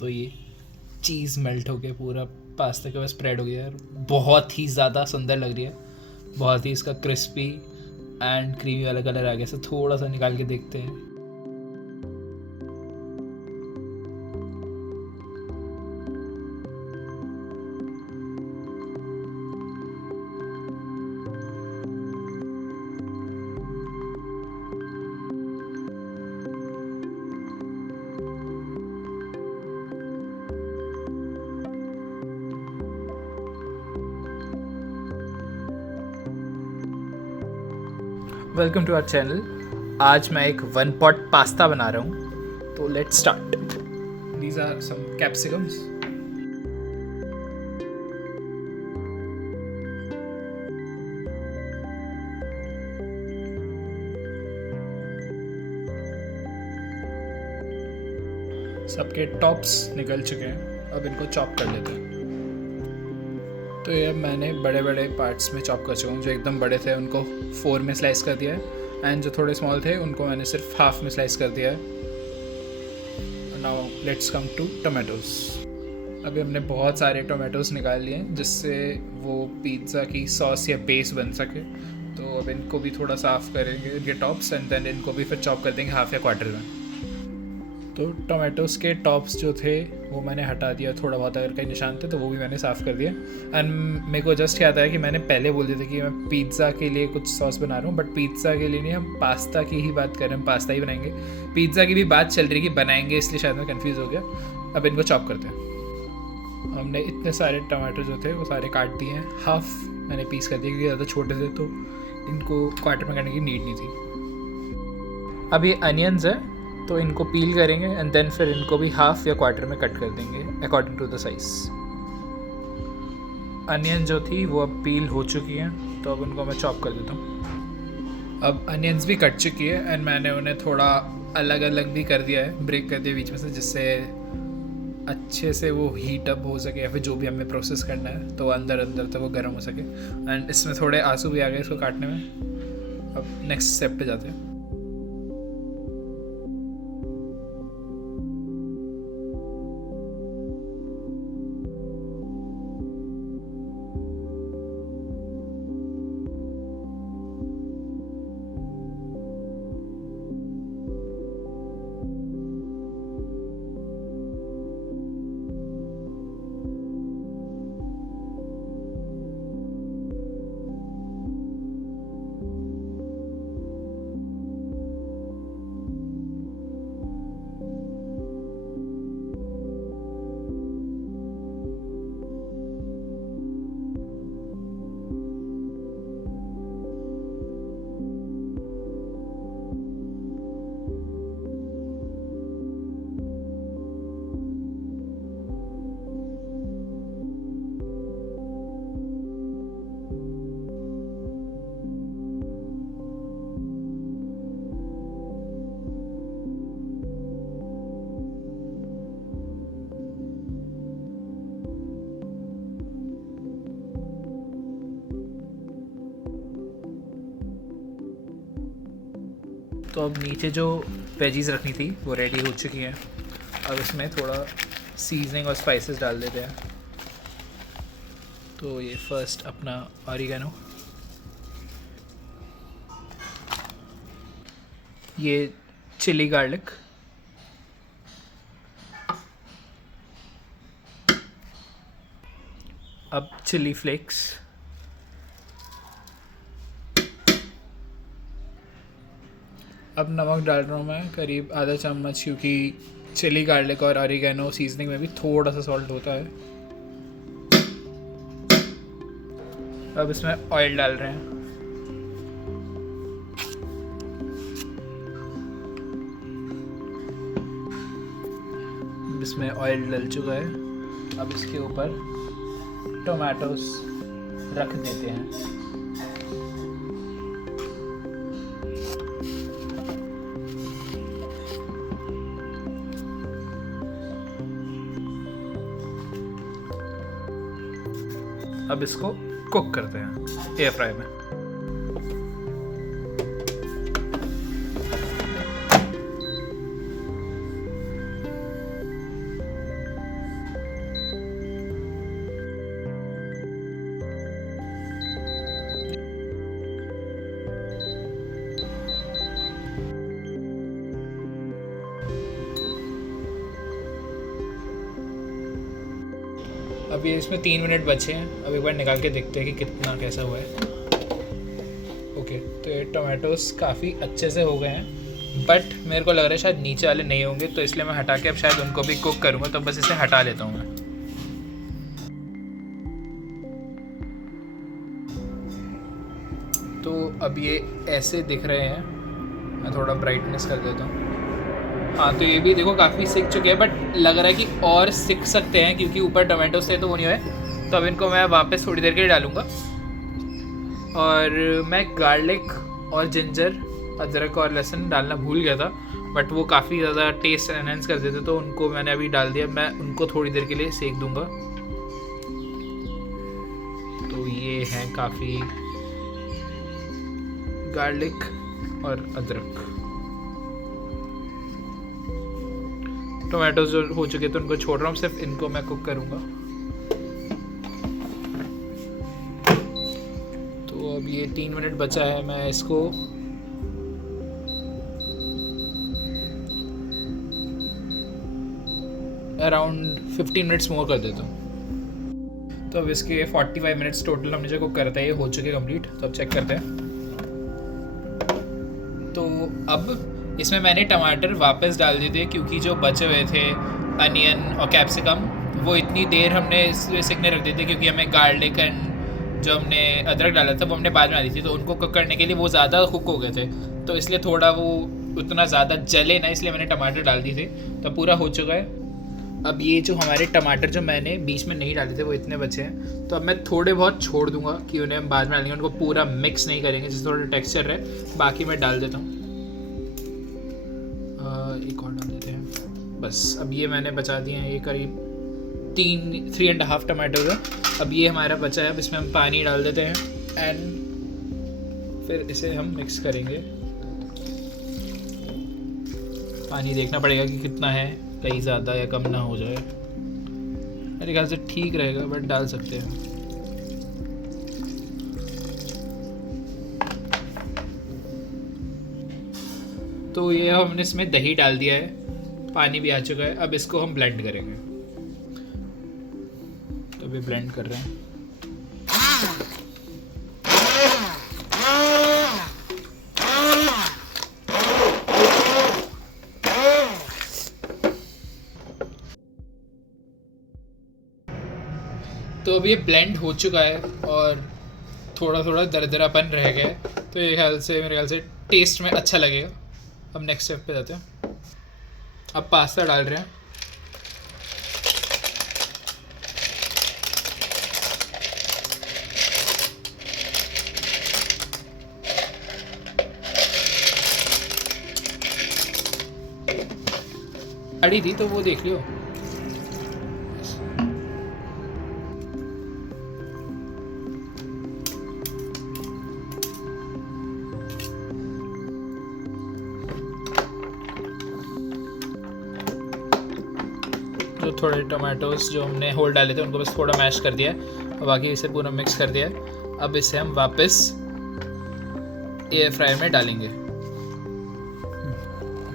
तो ये चीज़ मेल्ट होके पूरा पास्ता के ऊपर स्प्रेड हो गया यार, बहुत ही ज़्यादा सुंदर लग रही है, बहुत ही इसका क्रिस्पी एंड क्रीमी वाला कलर आ गया। से थोड़ा सा निकाल के देखते हैं। Welcome to our channel. आज मैं एक 1 पॉट पास्ता बना रहा हूँ, तो let's start. These are some capsicums. सबके टॉप्स निकल चुके हैं, अब इनको चॉप कर लेते हैं। तो ये मैंने बड़े बड़े पार्ट्स में चॉप कर चुका हूँ। जो एकदम बड़े थे उनको 4 में स्लाइस कर दिया है, एंड जो थोड़े स्मॉल थे उनको मैंने सिर्फ हाफ में स्लाइस कर दिया है। Now let's come to tomatoes. अभी हमने बहुत सारे टोमेटोज़ निकाल लिए हैं जिससे वो पिज़्ज़ा की सॉस या बेस बन सके। तो अब इनको भी थोड़ा साफ़ करेंगे, इनके टॉप्स, एंड देन इनको भी फिर चॉप कर देंगे हाफ या क्वार्टर में। तो टोमेटोज़ के टॉप्स जो थे वो मैंने हटा दिया, थोड़ा बहुत अगर कहीं निशान थे तो वो भी मैंने साफ़ कर दिया। एंड मेरे को जस्ट याद आया कि मैंने पहले बोल दिया था कि मैं पिज़्ज़ा के लिए कुछ सॉस बना रहा हूँ, बट पिज़्ज़ा के लिए नहीं, हम पास्ता की ही बात कर रहे हैं, हम पास्ता ही बनाएंगे। पिज़्ज़ा की भी बात चल रही कि बनाएंगे, इसलिए शायद मैं कन्फ्यूज़ हो गया। अब इनको चॉप करते हैं। हमने इतने सारे टमाटर जो थे वो सारे काट दिए हैं, हाफ मैंने पीस कर दिया क्योंकि ज़्यादा छोटे थे तो इनको क्वार्टर में करने की नीड नहीं थी। अब ये अनियंस है तो इनको पील करेंगे एंड देन फिर इनको भी हाफ या क्वार्टर में कट कर देंगे according to the size. Onion जो थी वो अब पील हो चुकी हैं, तो अब उनको मैं चॉप कर देता हूँ। अब अनियंस भी कट चुकी है एंड मैंने उन्हें थोड़ा अलग अलग भी कर दिया है, ब्रेक कर दिया बीच में से, जिससे अच्छे से वो हीट अप हो सके या फिर जो भी हमें प्रोसेस करना है तो अंदर अंदर तक वो गर्म हो सके। एंड इसमें थोड़े आंसू भी आ गए इसको काटने में। अब नेक्स्ट स्टेप पे जाते हैं। तो अब नीचे जो वेजीज़ रखनी थी वो रेडी हो चुकी हैं। अब इसमें थोड़ा सीजनिंग और स्पाइसेस डाल देते हैं। तो ये फर्स्ट अपना ऑरिगेनो, ये चिली गार्लिक, अब चिली फ्लेक्स, अब नमक डाल रहा हूँ मैं करीब आधा चम्मच, क्योंकि चिली गार्लिक और ऑरिगेनो सीजनिंग में भी थोड़ा सा सॉल्ट होता है। अब इसमें ऑयल डाल रहे हैं। इसमें ऑयल डल चुका है। अब इसके ऊपर टोमेटोस रख देते हैं। अब इसको कुक करते हैं एयर फ्राई में। अब ये इसमें 3 मिनट बचे हैं। अब एक बार निकाल के देखते हैं कि कितना कैसा हुआ है। ओके, तो ये टोमेटोज़ काफ़ी अच्छे से हो गए हैं, बट मेरे को लग रहा है शायद नीचे वाले नहीं होंगे, तो इसलिए मैं हटा के अब शायद उनको भी कुक करूँगा। तो बस इसे हटा लेता हूँ मैं। तो अब ये ऐसे दिख रहे हैं। मैं थोड़ा ब्राइटनेस कर देता हूँ। हाँ, तो ये भी देखो काफ़ी सिक चुके हैं, बट लग रहा है कि और सिक सकते हैं क्योंकि ऊपर टोमेटो से तो वो नहीं है। तो अब इनको मैं वापस थोड़ी देर के लिए डालूँगा। और मैं गार्लिक और जिंजर, अदरक और लहसुन डालना भूल गया था, बट वो काफ़ी ज़्यादा टेस्ट एनहेंस कर देते, तो उनको मैंने अभी डाल दिया। मैं उनको थोड़ी देर के लिए सेक दूँगा। तो ये हैं काफ़ी गार्लिक और अदरक। टोमेटोज जो हो चुके तो उनको छोड़ रहा हूँ, सिर्फ इनको मैं कुक करूँगा। तो अब ये 3 मिनट बचा है। मैं इसको अराउंड 15 मिनट्स मोर कर देता हूँ। तो अब इसके 45 मिनट्स टोटल हमने जो कुक करता है ये हो चुके कंप्लीट। तो अब चेक करते हैं। तो अब इसमें मैंने टमाटर वापस डाल दिए थे क्योंकि जो बचे हुए थे अनियन और कैप्सिकम वो इतनी देर हमने इसलिए सिकने रख दिए थे क्योंकि हमें गार्लिक एंड जो हमने अदरक डाला था वो हमने बाद में डाली थी, तो उनको कुक करने के लिए वो ज़्यादा कुक हो गए थे, तो इसलिए थोड़ा वो उतना ज़्यादा जले ना, इसलिए मैंने टमाटर डाल दिए थे। तो पूरा हो चुका है। अब ये जो हमारे टमाटर जो मैंने बीच में नहीं डाले थे वो इतने बचे हैं, तो अब मैं थोड़े बहुत छोड़ दूंगा कि उन्हें हम बाद में डालेंगे, उनको पूरा मिक्स नहीं करेंगे, जिससे थोड़ा टेक्सचर रहे। बाकी मैं डाल देता हूँ, एक और डाल देते हैं बस। अब ये मैंने बचा दिए हैं, ये करीब 3.5 टमाटो है। अब ये हमारा बचा है। अब इसमें हम पानी डाल देते हैं एंड फिर इसे हम मिक्स करेंगे। पानी देखना पड़ेगा कि कितना है, कहीं ज़्यादा या कम ना हो जाए। मेरे ख्याल से ठीक रहेगा, बट डाल सकते हैं। तो ये हमने इसमें दही डाल दिया है, पानी भी आ चुका है। अब इसको हम ब्लेंड करेंगे। तो अभी ब्लेंड कर रहे हैं। तो अब ये ब्लेंड हो चुका है और थोड़ा थोड़ा दरदरापन रह गया है, तो ये मेरे ख्याल से टेस्ट में अच्छा लगेगा। अब नेक्स्ट स्टेप पे जाते हैं। अब पास्ता डाल रहे हैं। गाड़ी थी तो वो देख लियो। जो थोड़े टमाटोस जो हमने होल डाले थे उनको बस थोड़ा मैश कर दिया और बाकी इसे पूरा मिक्स कर दिया। अब इसे हम वापस एयर फ्राई में डालेंगे।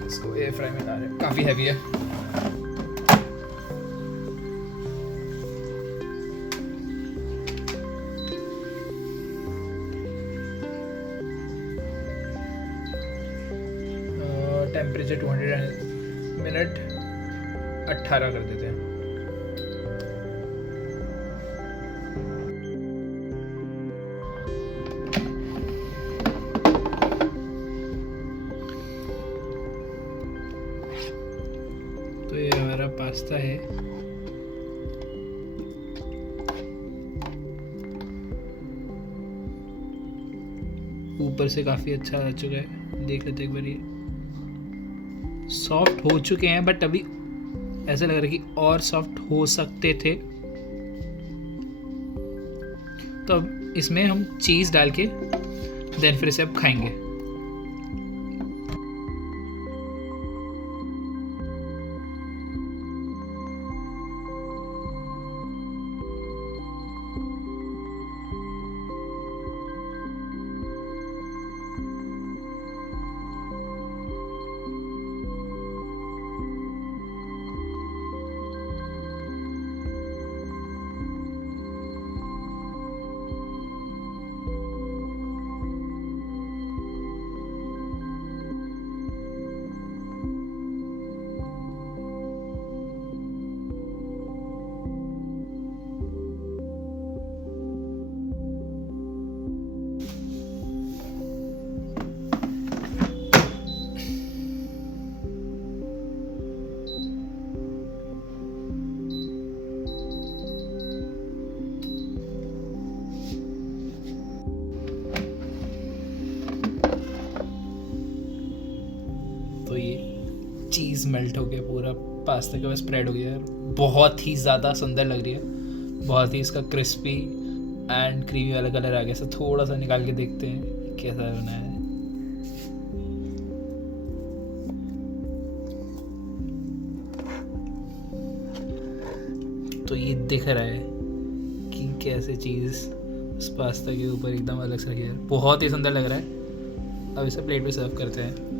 इसको एयर फ्राई में डालें, काफ़ी हैवी है। टेम्परेचर 200 मिनट 18 कर देते हैं। तो ये हमारा पास्ता है। ऊपर से काफ़ी अच्छा आ चुका है, देख लेते एक बार। ये सॉफ्ट हो चुके हैं, बट अभी ऐसा लग रहा है कि और सॉफ्ट हो सकते थे। तो अब इसमें हम चीज़ डाल के देन फिर इसे अब खाएंगे। तो ये चीज़ मेल्ट हो गया, पूरा पास्ता के ऊपर स्प्रेड हो गया है। बहुत ही ज़्यादा सुंदर लग रही है, बहुत ही इसका क्रिस्पी एंड क्रीमी वाला कलर आ गया। सो थोड़ा सा निकाल के देखते हैं कैसा बना है। तो ये दिख रहा है कि कैसे चीज़ उस पास्ता के ऊपर एकदम अलग सा गया, बहुत ही सुंदर लग रहा है। अब इसे प्लेट पे सर्व करते हैं।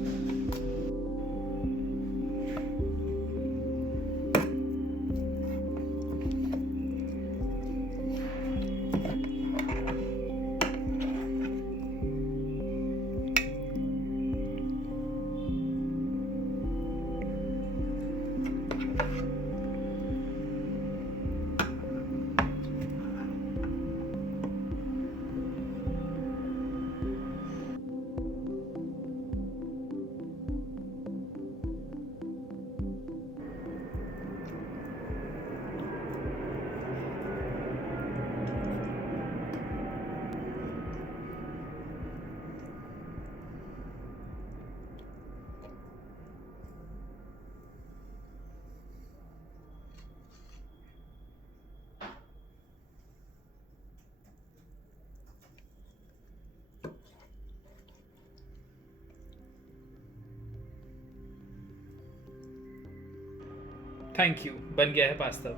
थैंक यू, बन गया है पास्ता।